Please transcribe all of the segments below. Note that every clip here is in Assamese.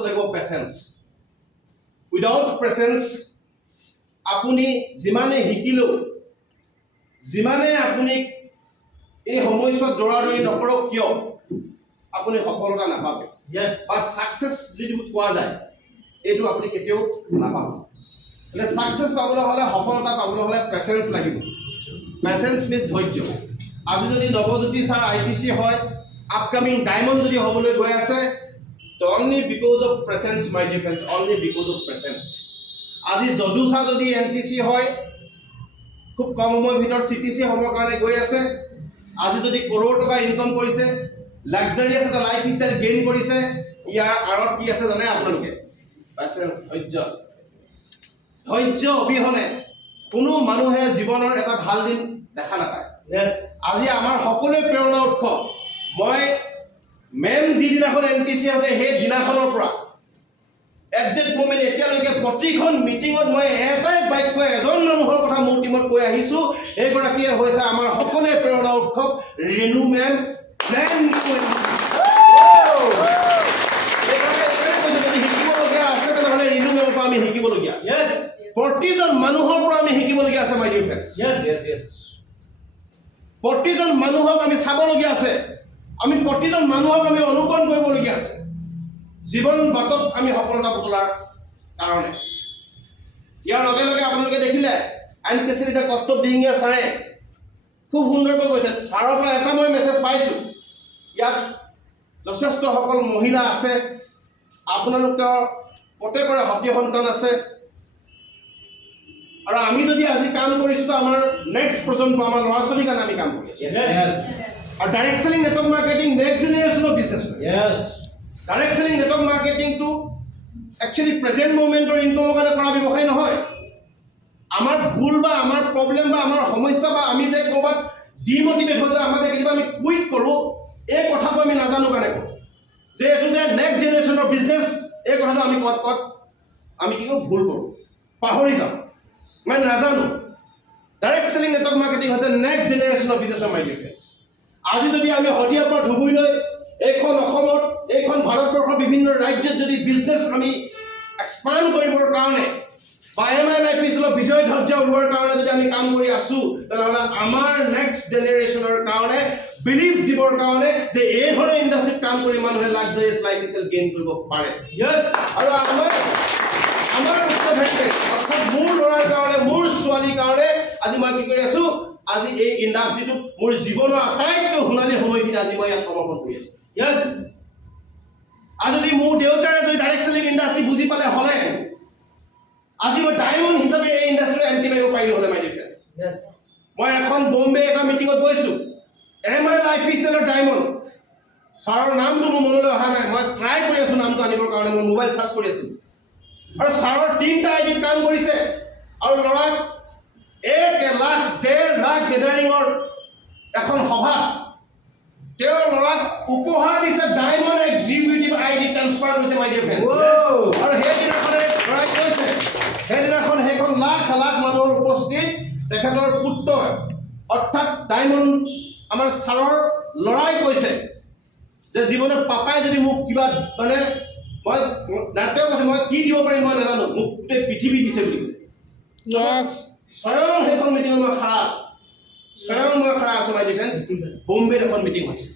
লাগিব পেচেন্স উইদাউট পেচেন্স আপুনি যিমানে শিকিলেও যিমানে আপুনি এই সময়ছোৱাত দৌৰাদৌৰি নকৰক কিয় আপুনি সফলতা নাপাবে বা সাকসেস যদি কোৱা যায় এইটো আপুনি কেতিয়াও নাপাব মানে সাকসেস পাবলৈ হ'লে সফলতা পাবলৈ হ'লে পেচেন্স লাগিব পেচেন্স মিন্স ধৈৰ্য আজি যদি নৱজ্যোতি ছাৰ আইটিসি হয় আপকামিং ডায়মণ্ড যদি হ'বলৈ গৈ আছে only because of presence my dear friends only because of presence আজি যদু ছাৰ যদি এনটিসি হয় খুব কম সময়ৰ ভিতৰত সিটিসি হ'বৰ কাৰণে গৈ আছে আজি যদি কৰোৰ টকা ইনকাম কৰিছে লাক্সাৰিয়াছ এটা লাইফ ষ্টাইল গেইন কৰিছে ইয়াৰ আঁৰত কি আছে জানে আপোনালোকে পেচেন্স ধৈৰ্য অবিহনে কোনো মানুহে জীৱনৰ এটা ভাল দিন দেখা নাপায় আজি আমাৰ সকলোৱে প্ৰেৰণা উৎস মই মেম যিদিনাখন এনটিসি আছে সেই দিনাখনৰ পৰা এট দ্যাট মোমেন্ট এতিয়ালৈকে প্ৰতিখন মিটিঙত মই এটাই বাক্য এজন মানুহৰ কথা মোৰ টিমত কৈ আহিছো এইগৰাকীয়ে হৈছে আমাৰ সকলোৱে প্ৰেৰণা উৎস ৰেণু মেম প্লেন শিকিবলগীয়া আছে তেনেহ'লে ৰেণু মেমৰ পৰা আমি শিকিবলগীয়া আছে প্ৰতিজন মানুহৰ পৰা আমি শিকিবলগীয়া আছে মাই ডিয়াৰ ফ্ৰেণ্ডছ প্ৰতিজন মানুহক আমি চাবলগীয়া আছে আমি প্ৰতিজন মানুহক আমি অনুকৰণ কৰিবলগীয়া আছে জীৱন বাটত আমি সফলতা বুটলাৰ কাৰণে ইয়াৰ লগে লগে আপোনালোকে দেখিলে আইনকেচিলিতে কষ্ট দিহিঙীয়া ছাৰে খুব সুন্দৰকৈ কৈছে ছাৰৰ পৰা এটা মই মেছেজ পাইছোঁ ইয়াত যথেষ্টসকল মহিলা আছে আপোনালোকৰ প্ৰত্যেকৰে সতি সন্তান আছে আৰু আমি যদি আজি কাম কৰিছোঁ তো আমাৰ নেক্সট প্ৰজন্ম আমাৰ ল'ৰা ছোৱালীৰ কাৰণে আমি কাম কৰি আছোঁ আৰু direct selling network marketing next generation of business direct selling network মাৰ্কেটিংটো একচুৱেলি প্ৰেজেণ্ট মুভমেণ্টৰ ইনকামৰ কাৰণে কৰা ব্যৱসায় নহয় আমাৰ ভুল বা আমাৰ প্ৰব্লেম বা আমাৰ সমস্যা বা আমি যে ক'ৰবাত ডিমটিভেট হৈ যায় আমাৰ যে কেতিয়াবা আমি কুইট কৰোঁ এই কথাটো আমি নাজানো কাৰণে কৰোঁ যে এইটো যে নেক্সট জেনেৰেশ্যনৰ বিজনেছ এই কথাটো আমি ক'ত আমি কি কৰোঁ ভুল কৰোঁ পাহৰি যাওঁ মই নাজানো ডাইৰেক্ট সেলিং নেটৱৰ্ক মাৰ্কেটিং হৈছে নেক্সট জেনেৰেশ্যনৰ বিজনেছৰ মাই ডিয়াৰ ফ্ৰেণ্ডছ আজি যদি আমি শদিয়াৰ পৰা ধুবুৰীলৈ এইখন অসমত এইখন ভাৰতবৰ্ষৰ বিভিন্ন ৰাজ্যত যদি বিজনেছ আমি এক্সপাণ্ড কৰিবৰ কাৰণে বা MILIPCL বিজয় ধ্বজা উৰুৱাৰ কাৰণে যদি আমি কাম কৰি আছোঁ তেনেহ'লে আমাৰ নেক্সট জেনেৰেশ্যনৰ কাৰণে বিলিভ দিবৰ কাৰণে যে এই ধৰণে ইণ্ডাষ্ট্ৰীত কাম কৰি মানুহে লাক্সাৰিয়াছ লাইফ ষ্টাইল গেইন কৰিব পাৰে আৰু আমাৰ উত্তৰাধিকাৰী অৰ্থাৎ মোৰ ল'ৰাৰ কাৰণে মোৰ ছোৱালীৰ কাৰণে আজি মই কি কৰি আছোঁ আজি এই ইণ্ডাষ্ট্ৰীটোত মোৰ জীৱনৰ আটাইতকৈ সোণালী সময়খিনি আজি মই ইয়াত সমৰ্পণ কৰি আছোঁ আজি যদি মোৰ দেউতাৰে যদি ডাইৰেক্ট সেলিং ইণ্ডাষ্ট্ৰী বুজি পালে হ'লে আজি মই ডায়মণ্ড হিচাপে এই ইণ্ডাষ্ট্ৰীৰ এণ্ট্ৰি মাৰিব পাৰিলোঁ হ'লে মাই ডিয়াৰ ফ্ৰেণ্ডছ মই এখন বম্বে এটা মিটিঙত গৈছোঁ MILIPCLৰ ডায়মণ্ড ছাৰৰ নামটো মোৰ মনলৈ অহা নাই মই ট্ৰাই কৰি আছোঁ নামটো আনিবৰ কাৰণে মই মোবাইল চাৰ্চ কৰি আছোঁ আৰু ছাৰৰ 3টা আইডিত কাম কৰিছে আৰু ল'ৰাক 1 লাখ 1.5 লাখ গেডাৰিঙৰ এখন সভা তেওঁৰ ল'ৰাক উপহাৰ দিছে ডায়মণ্ড এক্সিকিউটিভ আইডি ট্ৰান্সফাৰ কৰিছে মাই ডিয়াৰ ফ্ৰেণ্ডছ আৰু সেইদিনাখনে ল'ৰাই কৈছে সেইদিনাখন সেইখন লাখ লাখ মানুহৰ উপস্থিত তেখেতৰ পুত্ৰ অৰ্থাৎ ডায়মণ্ড আমাৰ ছাৰৰ ল'ৰাই কৈছে যে জীৱনত পাপাই যদি মোক কিবা মানে মই নাটক কৈছে মই কি দিব পাৰিম মই নাজানো মোক গোটেই পৃথিৱী দিছে বুলি কৈছে স্বয়ং সেইখন মিটিঙত মই খাৰা আছোঁ স্বয়ং মই খাৰা আছোঁ মাই ডিফেন্স বম্বেত এখন মিটিং হৈছে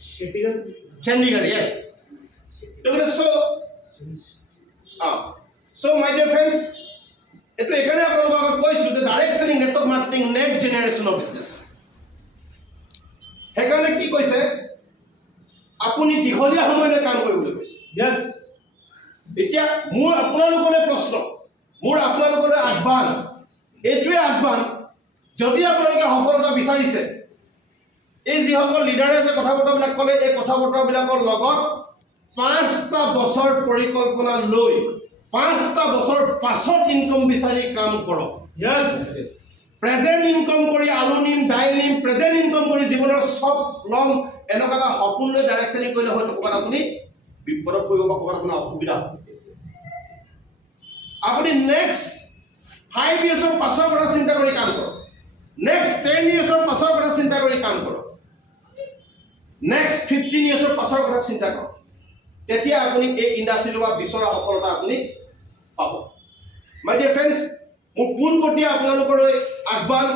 চণ্ডীগড় য়েছ চ' মাই ডিয়াৰ ফ্ৰেণ্ডছ এইটো এইকাৰণে আপোনালোকক আগত কৈছোঁ যে direct selling network marketing next generation of business সেইকাৰণে কি কৈছে আপুনি দীঘলীয়া সময়লৈ কাম কৰিবলৈ কৈছে এতিয়া মোৰ আপোনালোকলৈ প্ৰশ্ন মোৰ আপোনালোকলৈ আহ্বান এইটোৱে আহ্বান যদি আপোনালোকে সফলতা বিচাৰিছে এই যিসকল লিডাৰে যে কথা বতৰাবিলাক ক'লে এই কথা বতৰাবিলাকৰ লগত 5টা বছৰ পৰিকল্পনা লৈ 5টা বছৰ পাছত ইনকম বিচাৰি কাম কৰক প্ৰেজেণ্ট ইনকম কৰি আলু নিম দাইল নিম প্ৰেজেণ্ট ইনকম কৰি জীৱনৰ চব লম এনেকুৱা এটা সপোন লৈ ডাইৰেক্ট সেলিং কৰিলে হয়তো ক'ৰবাত আপুনি বিপদত পৰিব বা ক'ৰবাত আপোনাৰ অসুবিধা হ'ব আপুনি নেক্সট 5 yearsৰ পাছৰ কথা চিন্তা কৰি কাম কৰক নেক্সট 10 yearsৰ পাছৰ কথা চিন্তা কৰি কাম কৰক নেক্সট 15 yearsৰ পাছৰ কথা চিন্তা কৰক তেতিয়া আপুনি এই ইণ্ডাষ্ট্ৰিটোৰ পৰা বিচৰা সফলতা আপুনি পাব। মাই ডিয়াৰ ফ্ৰেণ্ডছ, মোৰ পোনপটীয়া আপোনালোকলৈ আহ্বান,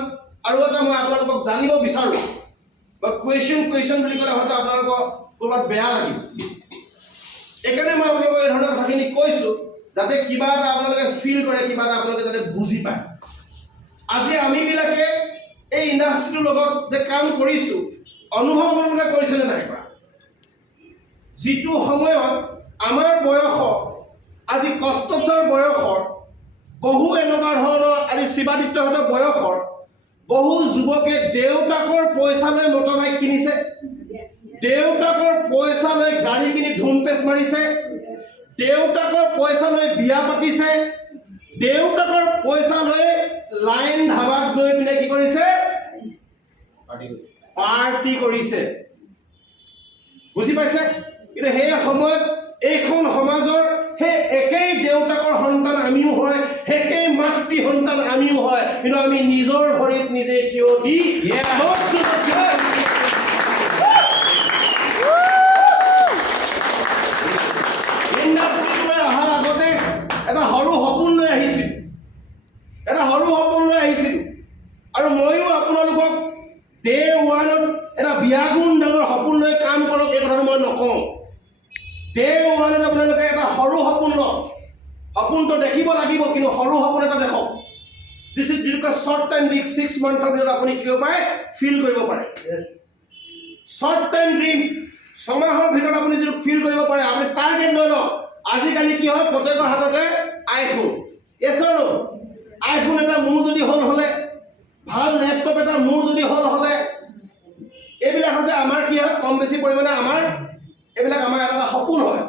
আৰু এটা মই আপোনালোকক জানিব বিচাৰোঁ, বা কুৱেশ্যন বুলি ক'লে হয়তো আপোনালোকৰ ক'ৰবাত বেয়া লাগিব। এইকাৰণে মই আপোনালোকক এই ধৰণৰ কথাখিনি কৈছোঁ, যাতে কিবা এটা আপোনালোকে ফিল কৰে, কিবা এটা আপোনালোকে যাতে বুজি পায়। আজি আমিবিলাকে এই ইণ্ডাষ্ট্ৰিটোৰ লগত যে কাম কৰিছোঁ, অনুভৱ আপোনালোকে কৰিছেনে নাই কৰা? যিটো সময়ত আমাৰ বয়সৰ, আজি কষ্টছৰ বয়সৰ, বহু এনেকুৱা ধৰণৰ আজি শিৱাদিত্যহঁতৰ বয়সৰ বহু যুৱকে দেউতাকৰ পইচা লৈ মটৰবাইক কিনিছে, দেউতাকৰ পইচা লৈ গাড়ী কিনি ধুমপেচ মাৰিছে, দেউতাকৰ পইচা লৈ বিয়া পাতিছে, দেউতাকৰ পইচা লৈ লাইন ধাবাত গৈ পিনে কি কৰিছে? পাৰ্টি কৰিছে। বুজি পাইছে? কিন্তু সেই সময়ত এইখন সমাজৰ সেই একেই দেউতাকৰ সন্তান আমিও হয়, একেই মাতৃ সন্তান আমিও হয়, কিন্তু আমি নিজৰ ভৰিত নিজে থিয় দি ইণ্ডাষ্ট্ৰীলৈ অহাৰ আগতে এটা সৰু সপোন লৈ আহিছিল, আৰু ময়ো আপোনালোকক ডে ওৱানত এটা বিয়াগুণ ডাঙৰ সপোন লৈ কাম কৰক এই কথাটো মই নকওঁ। ডে ওৱানত আপোনালোকে এটা সৰু সপোন লওক, সপোনটো দেখিব লাগিব, কিন্তু সৰু সপোন এটা দেখক। যিটো শ্বৰ্ট টাইম ড্ৰিম, 6 মান্থৰ ভিতৰত আপুনি কি হ'ব পাৰে? ফিল কৰিব পাৰে। শ্বৰ্ট টাইম ড্ৰিম 6 মাহৰ ভিতৰত আপুনি যিটো ফিল কৰিব পাৰে, আপুনি টাৰ্গেট লৈ লওক। আজিকালি কি হয়? প্ৰত্যেকৰ হাততে আইফোন। আইফোন এটা মোৰ যদি হ'লে, ভাল লেপটপ এটা মোৰ যদি হ'লে, এইবিলাক হৈছে আমাৰ কি হয়? কম বেছি পৰিমাণে এইবিলাক আমাৰ এটা সপোন হয়।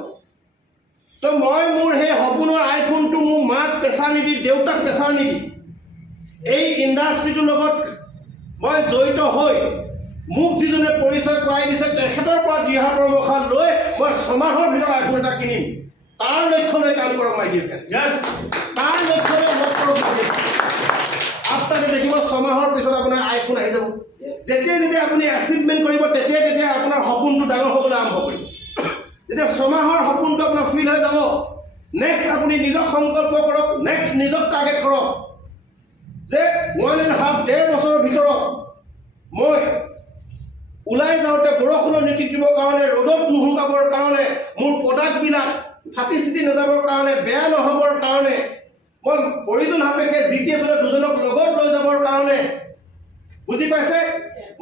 তো মই মোৰ সেই সপোনৰ আইফোনটো মোৰ মাক প্ৰেছাৰ নিদি, দেউতাক প্ৰেছাৰ নিদি, এই ইণ্ডাষ্ট্ৰিটোৰ লগত মই জড়িত হৈ মোক যিজনে পৰিচয় কৰাই দিছে, তেখেতৰ পৰা দিহা পৰামৰ্শ লৈ মই 6 মাহৰ ভিতৰত আইফোন এটা কিনিম। তাৰ লক্ষ্য লৈ কাম কৰক মাই ডিয়াৰ ফ্ৰেণ্ডছ। তাৰ লক্ষ্য লৈ লগ কৰক। আপোনালোকে দেখিব 6 মাহৰ পিছত আপোনাৰ আইফোন আহি যাব। যেতিয়া আপুনি এচিভমেণ্ট কৰিব, তেতিয়া আপোনাৰ সপোনটো ডাঙৰ হ'বলৈ আৰম্ভ কৰিব। যেতিয়া 6 মাহৰ সপোনটো আপোনাৰ ফিল হৈ যাব, নেক্সট আপুনি নিজক সংকল্প কৰক, নেক্সট নিজক টাৰ্গেট কৰক যে 1.5-1.5 বছৰৰ ভিতৰত মই ওলাই যাওঁতে বৰষুণৰ নীতি দিবৰ কাৰণে, ৰ'দত নুশুকাবৰ কাৰণে, মোৰ প্ৰডাক্টবিলাক ফাটি চিটি নাযাবৰ কাৰণে, বেয়া নহ'বৰ কাৰণে, মই প্ৰয়োজন সাপেক্ষে GTS দুজনক লগত লৈ যাবৰ কাৰণে, বুজি পাইছে?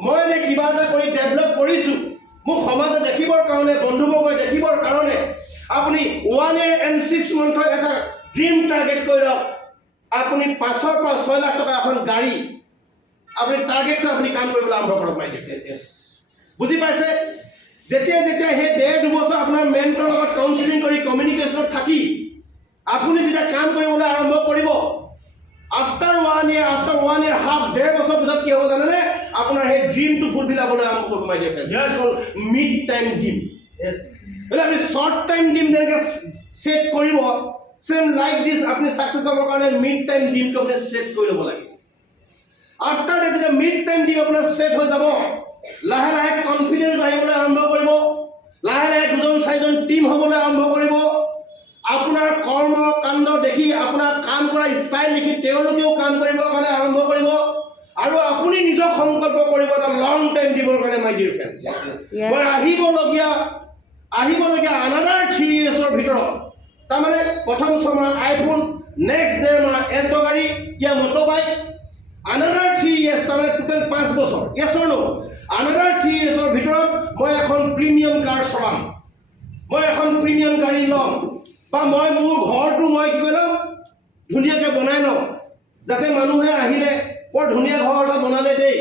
মই যে কিবা এটা কৰি ডেভেলপ কৰিছোঁ, মোক সমাজে দেখিবৰ কাৰণে, বন্ধুবৰ্গই দেখিবৰ কাৰণে, আপুনি 1 year and 6 monthৰ এটা ড্ৰিম টাৰ্গেট কৰি লওক। আপুনি 5 পৰা 6 লাখ টকা এখন গাড়ী, আপুনি টাৰ্গেটটো আপুনি কাম কৰিবলৈ আৰম্ভ কৰক মাই ডিয়াৰ ফ্ৰেণ্ডছ। বুজি পাইছে? যেতিয়া সেই 1.5-2 বছৰ আপোনাৰ মেণ্টৰৰ লগত কাউন্সিলিং কৰি কমিউনিকেশ্যনত থাকি আপুনি যেতিয়া কাম কৰিবলৈ আৰম্ভ কৰিব, আফটাৰ 1 year, আফটাৰ 1.5-1.5 বছৰ পিছত কি হ'ব জানেনে? আপোনাৰ সেই ড্ৰিমটো ফুলফিল হ'বলৈ আৰম্ভ কৰিব my dear friends. Mid time dream. আপুনি শ্বৰ্ট টাইম ড্ৰিম যেনেকৈ ছেট কৰিব, চেম লাইক দিছ আপুনি ছাকচেছ পাবৰ কাৰণে মিড টাইম ড্ৰিমটো আপুনি ছেট কৰি ল'ব লাগে। আফটাৰ ডেট যেতিয়া মিড টাইম ড্ৰিম আপোনাৰ ছেট হৈ যাব, লাহে লাহে কনফিডেন্স বাঢ়িবলৈ আৰম্ভ কৰিব, লাহে লাহে 2-4জন টিম হ'বলৈ আৰম্ভ কৰিব। আপোনাৰ কৰ্ম কাণ্ড দেখি, আপোনাৰ কাম কৰা ষ্টাইল দেখি তেওঁলোকেও কাম কৰিবৰ কাৰণে আৰম্ভ কৰিব, আৰু আপুনি নিজক সংকল্প কৰিব এটা লং টাইম দিবৰ কাৰণে মাই ডিয়াৰ ফ্ৰেণ্ডছ। মই আহিবলগীয়া আনাদাৰ 3 yearsৰ ভিতৰত, তাৰমানে প্ৰথম 6 মাহ আইফোন, নেক্সট 1.5 মাহ এল্টো গাড়ী, মটৰ বাইক, আনাদাৰ 3 years, তাৰমানে টোটেল 5 বছৰ। আনাদাৰ 3 yearsৰ ভিতৰত মই এখন প্ৰিমিয়াম কাৰ চলাম, মই এখন প্ৰিমিয়াম গাড়ী ল'ম, বা মই মোৰ ঘৰটো মই কি কৰি ল'ম? ধুনীয়াকৈ বনাই ল'ম, যাতে মানুহে আহিলে বৰ ধুনীয়া ঘৰ এটা বনালে দেই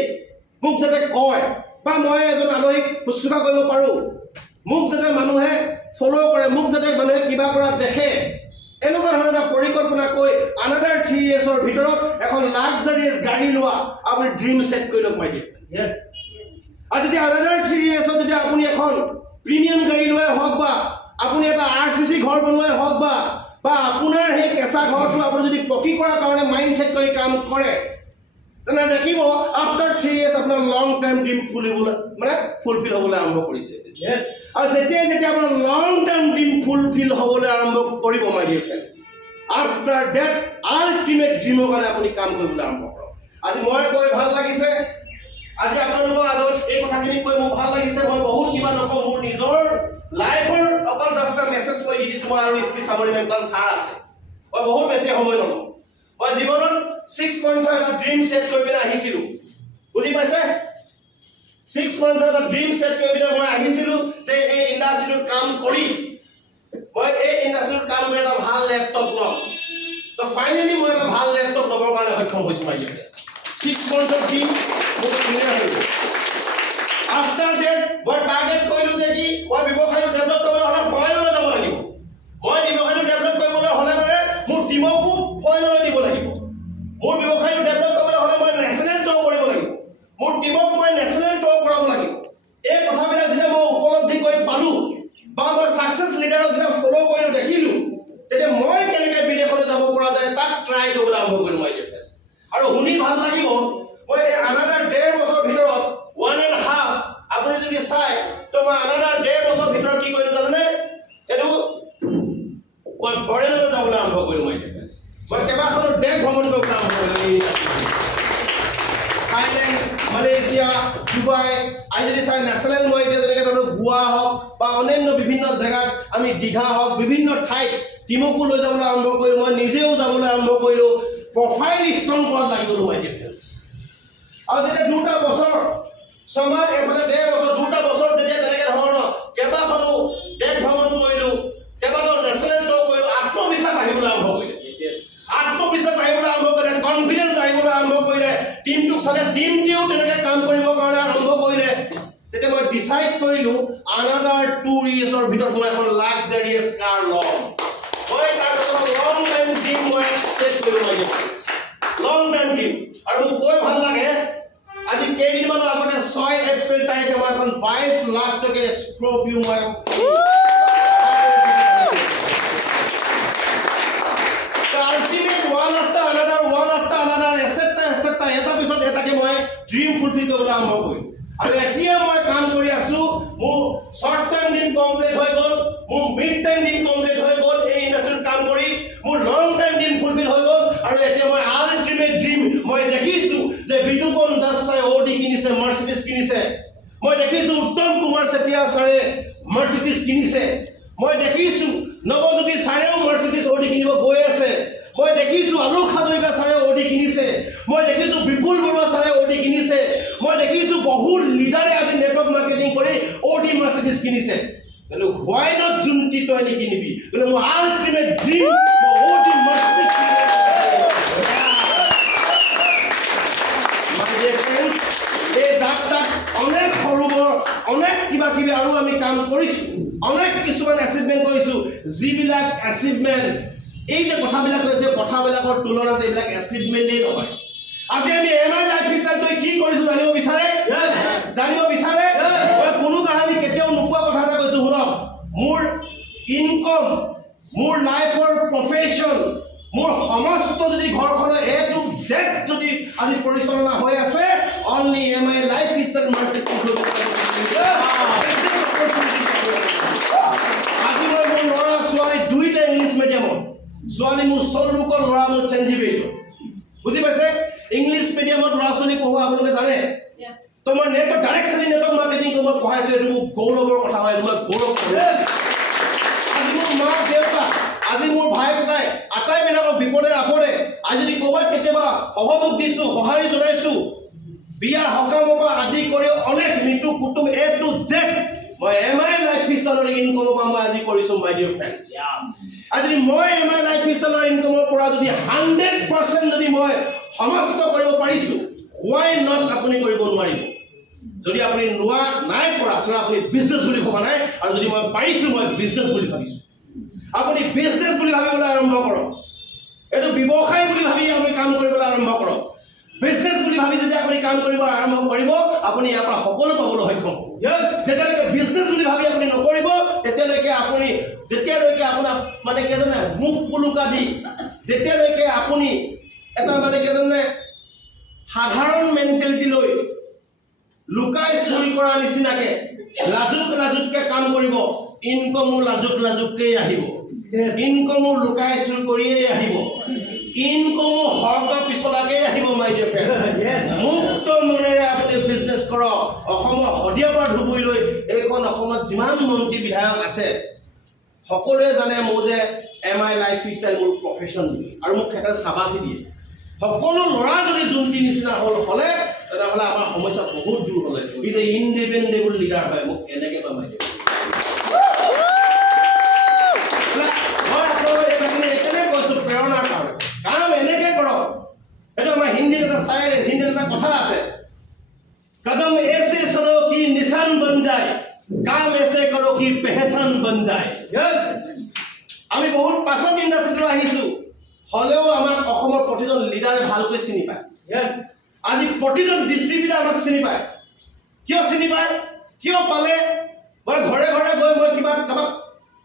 মোক যাতে কয়, বা মই এজন আলহীক শুশ্ৰূষা কৰিব পাৰোঁ, মোক যাতে মানুহে ফ'ল' কৰে, মোক যাতে মানুহে কিবা কৰা দেখে, এনেকুৱা ধৰণৰ এটা পৰিকল্পনা কৰি আনাদাৰ 3 yearsৰ ভিতৰত এখন লাক্সাৰিয়াছ গাড়ী লোৱা আপুনি ড্ৰিম ছেট কৰি লওক মাই ডিয়াৰ ফ্ৰেণ্ডছ। আৰু যেতিয়া আনাদাৰ 3 yearsত যেতিয়া আপুনি এখন প্ৰিমিয়াম গাড়ী লোৱাই হওক, বা আপুনি এটা RCC ঘৰ বনোৱাই হওক, বা আপোনাৰ সেই কেঁচা ঘৰটো আপুনি যদি পকী কৰাৰ কাৰণে মাইণ্ড ছেট কৰি কাম কৰে, তেনে দেখিব আফটাৰ 3 years আপোনাৰ লং টাইম ড্ৰিম ফুলফিল হ'বলৈ আৰম্ভ কৰিছে আৰু যেতিয়া আপোনাৰ লং টাইম ড্ৰিম ফুলফিল হ'বলৈ আৰম্ভ কৰিব my dear friends after that ultimate ড্ৰিমৰ কাৰণে আপুনি কাম কৰিবলৈ আৰম্ভ কৰক আজি মই কৈ ভাল লাগিছে আজি আপোনালোকৰ আগত এই কথাখিনি কৈ মোৰ ভাল লাগিছে মই বহুত কিবা নকওঁ মোৰ নিজৰ লাইফৰ অকল 10টা মেছেজ মই দি দিছোঁ মই আৰু স্পীচ সামৰি মেম্বাৰ ছাৰ আছে মই বহুত বেছি সময় নলওঁ মই জীৱনত 6 months এটা ড্ৰিম সেট কৰি পিনে আহিছিলোঁ বুজি পাইছে 6 months এটা ড্ৰিম সেট কৰি পিনে মই আহিছিলোঁ যে এই ইণ্ডাষ্ট্ৰিটোত কাম কৰি মই এই ইণ্ডাষ্ট্ৰিটোত কাম কৰি এটা ভাল লেপটপ ল'ম তো ফাইনেলি মই এটা ভাল লেপটপ ল'বৰ কাৰণে সক্ষম হৈছোঁ মাই ডিয়াৰ ফ্ৰেণ্ডছ 6 months ড্ৰিম মোৰ ক্লিয়াৰ হৈ গ'ল আফটাৰ ডেট মই টাৰ্গেট কৰিলোঁ যে কি মই ব্যৱসায়টো ডেভেলপ কৰিবলৈ হ'লে ফৰেনলৈ যাব লাগিব মই ব্যৱসায়টো ডেভেলপ কৰিবলৈ হ'লে মানে মোৰ টিমকো ফৰেনলৈ দিব লাগিব মোৰ ব্যৱসায়টো ডেভেলপ কৰিবলৈ হ'লে মই নেশ্যনেল ট্ৰ কৰিব লাগিব মোৰ টিমক মই নেশ্যনেল ট্ৰ কৰাব লাগিব এই কথাবিলাক যেতিয়া মই উপলব্ধি কৰি পালোঁ বা মই ছাকচেছ লিডাৰক যেতিয়া ফ'ল' কৰিলোঁ দেখিলোঁ তেতিয়া মই কেনেকৈ বিদেশলৈ যাব পৰা যায় তাক ট্ৰাই কৰিবলৈ আৰম্ভ কৰিলোঁ মাই ডিয়াৰ ফ্ৰেণ্ডছ আৰু শুনি ভাল লাগিব মই এই আনাদাৰ 1.5 বছৰ ভিতৰত 1.5 আপুনি যদি চাই তো মই আনাদাৰ 1.5 বছৰ ভিতৰত কি কৰিলোঁ জানেনে এইটো মই ফৰেনলৈ যাবলৈ আৰম্ভ কৰিলোঁ মাই ডিয়াৰ ফ্ৰেণ্ডছ মই কেইবাখনো দেশ ভ্ৰমণ কৰিবলৈ আৰম্ভ কৰিলোঁ থাইলেণ্ড মালয়েছিয়া ডুবাই আজি যদি চাই নেশ্যনেল মই এতিয়া যেনেকৈ ধৰক গোৱা হওক বা অন্যান্য বিভিন্ন জেগাত আমি দীঘা হওক বিভিন্ন ঠাইত টিমকো লৈ যাবলৈ আৰম্ভ কৰিলোঁ মই নিজেও যাবলৈ আৰম্ভ কৰিলোঁ প্ৰফাইল ষ্ট্ৰং কৰাত লাগি গ'লোঁ মাই ডিয়াৰ ফ্ৰেণ্ডছ আৰু যেতিয়া 2টা বছৰ ছমাহ এফালে 1.5 বছৰ 2টা বছৰ যেতিয়া তেনেকৈ ধৰণৰ কেইবাখনো দেশ ভ্ৰমণ কৰিলোঁ কেইবাটাও নেশ্যনেল ট্ৰ কৰিলোঁ আত্মবিশ্বাস আহিবলৈ আৰম্ভ কৰিলে আত্মবিশ্বাস আহিবলৈ আৰম্ভ কৰিলে কনফিডেন্স আহিবলৈ আৰম্ভ কৰিলে টিমটোক চালে টিমটিও তেনেকৈ কাম কৰিবৰ কাৰণে আৰম্ভ কৰিলে তেতিয়া মই ডিচাইড কৰিলোঁ আনাদাৰ 2 yearsৰ ভিতৰত মই এখন লাক্সাৰিয়াছ কাৰ ল'ম মই তাৰ লং টাইম ড্ৰিম মই ছেট কৰিলোঁ মাই ডিয়াৰ ফ্ৰেণ্ডছ লং টাইম ড্ৰিম আৰু মোক কৈ ভাল লাগে আজি কেইদিনমানৰ আগতে 6 এপ্ৰিল তাৰিখে মই এখন 22 লাখ টকীয়া স্কৰ্পিঅ মই আল্টিমেট ওৱান আফটাৰ আনাদাৰ এছেটা এটা পিছত এটাকে মই ড্ৰিম ফুলফিল কৰিবলৈ আৰম্ভ কৰিলোঁ আৰু এতিয়া মই কাম কৰি আছোঁ মোৰ শ্বৰ্ট টাইম ড্ৰিম কমপ্লিট হৈ গ'ল মোৰ মিড টাইম ড্ৰিম কমপ্লিট হৈ গ'ল এই ইণ্ডাষ্ট্ৰিত কাম কৰি মোৰ লং টাইম ড্ৰিম ফুলফিল হৈ গ'ল আৰু এতিয়া মই আল্টিমেট ড্ৰিম মই দেখিছোঁ যে বিতুপন দাস ছাৰে অ'ডি কিনিছে মাৰ্চিডিজ কিনিছে মই দেখিছোঁ উত্তম কুমাৰ চেতিয়া ছাৰে মাৰ্চিডিজ কিনিছে মই দেখিছোঁ নৱজ্যোতি ছাৰেও মাৰ্চিডিজ অ'ডি কিনিব গৈ আছে মই দেখিছোঁ আলোক হাজৰিকা ছাৰে অ'ডি কিনিছে মই দেখিছোঁ বিপুল বৰুৱা ছাৰে অ'ডি কিনিছে মই দেখিছোঁ বহু লিডাৰে আজি নেটৱৰ্ক মাৰ্কেটিং কৰি অ'ডি মাৰ্চিডিজ কিনিছে কিন্তু হোৱাই নট যোনটি তই নিকিনিবি কিন্তু মোৰ আল্টিমেট ড্ৰিম মই অ'ডি মাৰ্চিডিজ এই যাত্ৰাত অনেক সৰু অনেক কিবা কিবি আৰু আমি কাম কৰিছোঁ অনেক কিছুমান এচিভমেণ্ট কৰিছোঁ যিবিলাক এচিভমেণ্ট এই যে কথাবিলাক কৈছে কথাবিলাকৰ তুলনাত এইবিলাক এচিভমেণ্টেই নহয় আজি আমি MI লাইফষ্টাইল তই কি কৰিছোঁ জানিব বিচাৰে মই কোনো কাহিনী কেতিয়াও নোকোৱা কথা এটা কৈছোঁ শুনক মোৰ ইনকম মোৰ লাইফৰ প্ৰফেশ্যন মোৰ সমস্ত যদি ঘৰখনৰ A to Z যদি আজি পৰিচালনা হৈ আছে অনলি MI লাইফষ্টাইল মাৰ্কেটিং আজি মই মোৰ ল'ৰা ছোৱালী 2টা ইংলিছ মিডিয়ামত ছোৱালী মোৰ চলৰুকৰ ল'ৰা মোৰ চেণ্ট জেভিয়াৰ্ছত বুজি পাইছে ইংলিছ মিডিয়ামত ল'ৰা ছোৱালী পঢ়োৱা আপোনালোকে জানে তো মই ডাইৰেক্টলি নেটৱৰ্ক মাৰ্কেটিং মই পঢ়াইছোঁ এইটো মোৰ গৌৰৱৰ কথা হয় মই গৌৰৱ কৰোঁ আজি মোৰ মা দেউতা আজি মোৰ ভাই ককাই আটাইবিলাকক বিপদে আপদে আজি যদি ক'ৰবাত কেতিয়াবা সহযোগ দিছোঁ সঁহাৰি জনাইছোঁ বিয়া সকামৰ পৰা আদি কৰি অনেক মৃত্যু কুটুম A to Z মই MI লাইফষ্টাইলৰ ইনকমৰ পৰা মই আজি কৰিছোঁ মাই ডিয়াৰ ফ্ৰেণ্ডছ আজি মই MI লাইফষ্টাইলৰ ইনকমৰ পৰা যদি 100% যদি মই সমস্ত কৰিব পাৰিছোঁ হোৱাই নট আপুনি কৰিব নোৱাৰিব যদি আপুনি নাই পৰা তেনে আপুনি বিজনেছ বুলি ভবা নাই আৰু যদি মই পাৰিছোঁ মই বিজনেছ বুলি ভাবিছোঁ আপুনি বিজনেছ বুলি ভাবিবলৈ আৰম্ভ কৰক এইটো ব্যৱসায় বুলি ভাবি আপুনি কাম কৰিবলৈ আৰম্ভ কৰক বিজনেছ বুলি ভাবি যদি আপুনি কাম কৰিব আৰম্ভ কৰিব আপুনি ইয়াৰ পৰা সকলো পাবলৈ সক্ষম হ'ব যেতিয়ালৈকে বিজনেছ বুলি ভাবি আপুনি নকৰিব তেতিয়ালৈকে আপুনি যেতিয়ালৈকে আপোনাৰ মানে কি জানে মুখ পুলুকা দি যেতিয়ালৈকে আপুনি এটা মানে কি জানে সাধাৰণ মেণ্টেলিটি লৈ লুকাই চুৰি কৰা নিচিনাকে লাজুককে কাম কৰিব ইনকমো লাজুককেই আহিব ইনকমো লুকাই চুৰি কৰিয়েই আহিব ইনকমো হৰকা পিছলাকেই আহিব মাই ডিয়াৰ ফ্ৰেণ্ড মুক্ত মনেৰে আপুনি বিজনেছ কৰক অসমৰ হদিয়াৰ পৰা ধুবুৰীলৈ এইখন অসমত যিমান মন্ত্ৰী বিধায়ক আছে সকলোৱে জানে মোৰ যে MI লাইফ ষ্টাইল মোৰ প্ৰফেশ্যন বুলি আৰু মোক খেতে চাবাচি দিয়ে সকলো ল'ৰা যদি জুন্তি নিচিনা হ'লে তেনেহ'লে আমাৰ সমস্যা বহুত দূৰ হ'লে ই যে ইনডিপেণ্ডেবল লিডাৰ হয় মোক এনেকৈ পামাই দিয়ে মই আপোনালোকে এইকাৰণে কৈছোঁ প্ৰেৰণাৰ কাৰণে কাম এনেকৈ কৰক সেইটো আমাৰ হিন্দীত এটা চাই হিন্দীত এটা কথা আছে कदम ऐसे चलो कि निशान बन जाए काम ऐसे करो कि पहचान बन जाए यस আমি বহুত পাছত ইন্ডাস্ট্রিটো আহিছো হলেও আমাৰ অসমৰ প্ৰতিজন লিডাৰে ভালকৈ চিনি পায় यस আজি প্ৰতিজন ডিস্ট্ৰিবিউটাৰ আমাক চিনি পায় কিয় চিনি পায় কিয় পালে মই ঘৰে ঘৰে গৈ মই কিবা কাবাক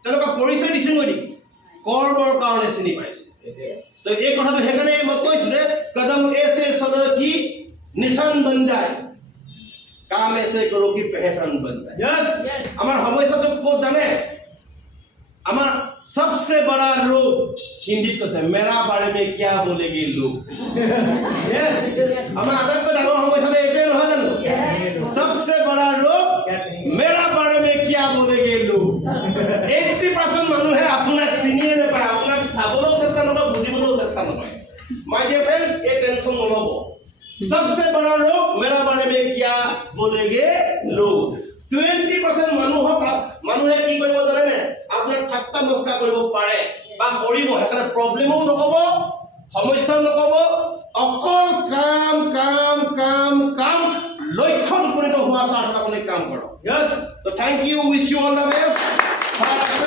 তেনেকুৱা পৰিচয় দিছো মই কৰ্মৰ কাৰণে চিনি পাইছে তো এই কথাটো হেকানে মই কৈছো যে কদম ऐसे चलो कि निशान बन जाए काम ऐसे करो कि पहचान बन जाए यस हमार समस्या तो को जाने हमार सबसे बड़ा रोग हिंदी को से मेरा बारे में क्या बोलेंगे लोग यस हमार आदत पे डांगो समस्या तो एटे নহয় জানো सबसे बड़ा रोग मेरा बारे में क्या बोलेंगे लोग 80% মানুহে আপোনাক চিনিয়ে নাপায় আপোনাক চাবলৈও চেষ্টা নকৰে বুজিবলৈও চেষ্টা নকৰে মাই ডিয়াৰ ফ্ৰেন্ডস এই টেনশন নলব सबसे बड़ा रोग मेरा बारे में क्या बोलेंगे लोग 20% মানুহে কি কৰিব জানে নে আপোনাৰ ঠাট্টা মস্কা কৰিব পাৰে বা কৰিব হেকানে প্ৰবলেমও নকব সমস্যাও নকব অকল কাম কাম কাম কাম লক্ষ্যত উপনীত হোৱা চাহত আপুনি কাম কৰক yes so thank you wish you all the best